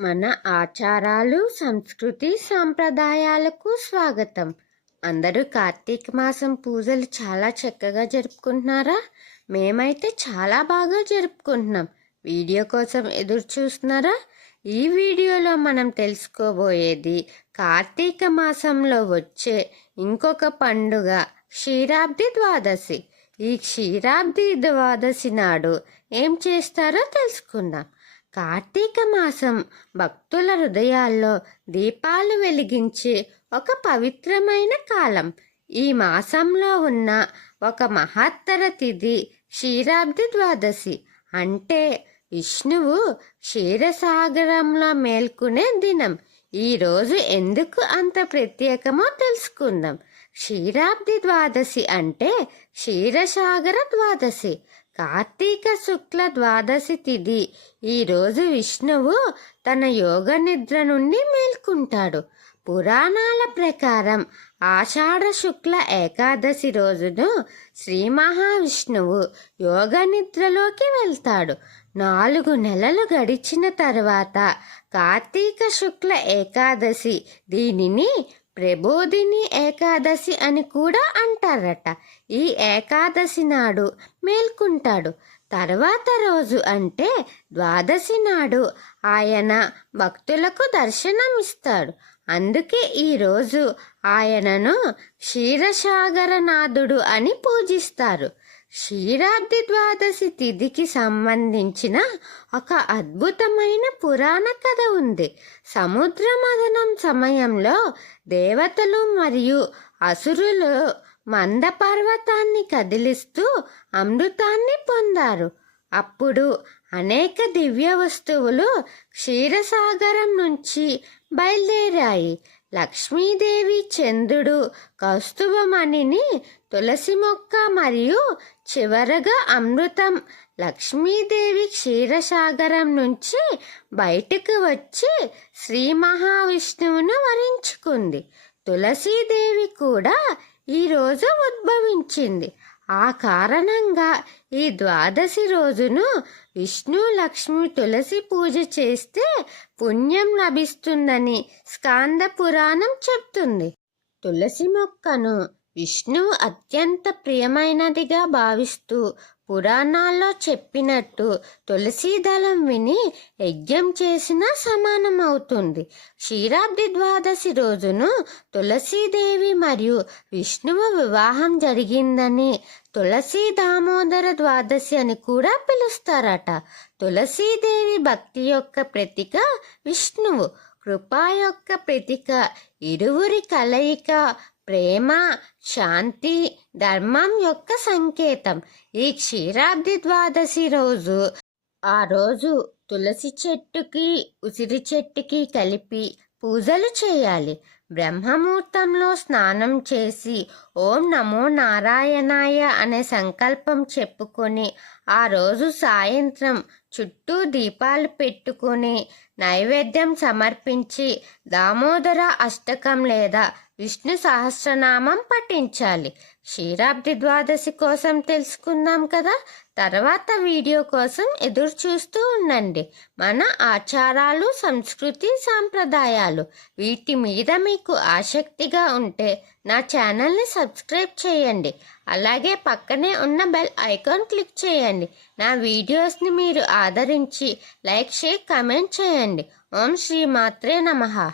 మన ఆచారాలు సంస్కృతి సాంప్రదాయాలకు స్వాగతం. అందరూ కార్తీక మాసం పూజలు చాలా చక్కగా జరుపుకుంటున్నారా? మేమైతే చాలా బాగా జరుపుకుంటున్నాం. వీడియో కోసం ఎదురు చూస్తున్నారా? ఈ వీడియోలో మనం తెలుసుకోబోయేది కార్తీక మాసంలో వచ్చే ఇంకొక పండుగ క్షీరాబ్ది ద్వాదశి. ఈ క్షీరాబ్ది ద్వాదశి నాడు ఏం చేస్తారో తెలుసుకుందాం. కార్తీక మాసం భక్తుల హృదయాల్లో దీపాలు వెలిగించే ఒక పవిత్రమైన కాలం. ఈ మాసంలో ఉన్న ఒక మహత్తర తిథి క్షీరాబ్ది ద్వాదశి. అంటే విష్ణువు క్షీరసాగరంలో మేల్కొనే దినం. ఈరోజు ఎందుకు అంత ప్రత్యేకమో తెలుసుకుందాం. క్షీరాబ్ది ద్వాదశి అంటే క్షీరసాగర ద్వాదశి. కార్తీక శుక్ల ద్వాదశి తిథి ఈరోజు విష్ణువు తన యోగ నిద్ర నుండి మేల్కుంటాడు. పురాణాల ప్రకారం ఆషాఢ శుక్ల ఏకాదశి రోజును శ్రీ మహావిష్ణువు యోగ నిద్రలోకి వెళ్తాడు. నాలుగు నెలలు గడిచిన తర్వాత కార్తీక శుక్ల ఏకాదశి దీనిని ప్రబోధిని ఏకాదశి అని కూడా అంటారట. ఈ ఏకాదశి నాడు మేల్కుంటాడు. తర్వాత రోజు అంటే ద్వాదశి నాడు ఆయన భక్తులకు దర్శనమిస్తాడు. అందుకే ఈరోజు ఆయనను క్షీరసాగరనాథుడు అని పూజిస్తారు. క్షీరాబ్ది ద్వాదశి తిథికి సంబంధించిన ఒక అద్భుతమైన పురాణ కథ ఉంది. సముద్ర మదనం సమయంలో దేవతలు మరియు అసురులు మంద పర్వతాన్ని కదిలిస్తూ అమృతాన్ని పొందారు. అప్పుడు అనేక దివ్య వస్తువులు క్షీరసాగరం నుంచి బయలుదేరాయి. లక్ష్మీదేవి చంద్రుడు కౌస్తుభమణిని తులసి మొక్క మరియు చివరగా అమృతం. లక్ష్మీదేవి క్షీరసాగరం నుంచి బయటకు వచ్చి శ్రీ మహావిష్ణువును వరించుకుంది. తులసీదేవి కూడా ఈరోజు ఉద్భవించింది. ఆ కారణంగా ఈ ద్వాదశి రోజును విష్ణు లక్ష్మి తులసి పూజ చేస్తే పుణ్యం లభిస్తుందని స్కాంద పురాణం చెప్తుంది. తులసి మొక్కను విష్ణువు అత్యంత ప్రియమైనదిగా భావిస్తూ పురాణాల్లో చెప్పినట్టు తులసీ దళం విని యజ్ఞం చేసినా సమానం అవుతుంది క్షీరాబ్ది ద్వాదశి రోజును తులసీదేవి మరియు విష్ణువు వివాహం జరిగిందని తులసీ దామోదర ద్వాదశి అని కూడా పిలుస్తారట. తులసీదేవి భక్తి యొక్క ప్రతీక విష్ణువు. కృపా యొక్క ప్రతీక ఇరువురి కలయిక ప్రేమ శాంతి ధర్మం యొక్క సంకేతం. ఈ క్షీరాబ్ది ద్వాదశి రోజు ఆ రోజు తులసి చెట్టుకి ఉసిరి చెట్టుకి కలిపి పూజలు చేయాలి. బ్రహ్మముహూర్తంలో స్నానం చేసి ఓం నమో నారాయణాయ అనే సంకల్పం చెప్పుకొని ఆ రోజు సాయంత్రం చుట్టూ దీపాలు పెట్టుకొని నైవేద్యం సమర్పించి దామోదర అష్టకం లేదా విష్ణు సహస్రనామం పఠించాలి. క్షీరాబ్ది ద్వాదశి కోసం తెలుసుకుందాం కదా? తర్వాత వీడియో కోసం ఎదురు చూస్తూ ఉండండి. మన ఆచారాలు సంస్కృతి సాంప్రదాయాలు. వీటి మీద మీకు ఆసక్తిగా ఉంటే నా ఛానల్ని సబ్స్క్రైబ్ చేయండి. అలాగే పక్కనే ఉన్న బెల్ ఐకాన్ క్లిక్ చేయండి. నా వీడియోస్ని మీరు ఆదరించి లైక్ షేర్ కమెంట్ చేయండి. ఓం శ్రీ మాత్రే నమః.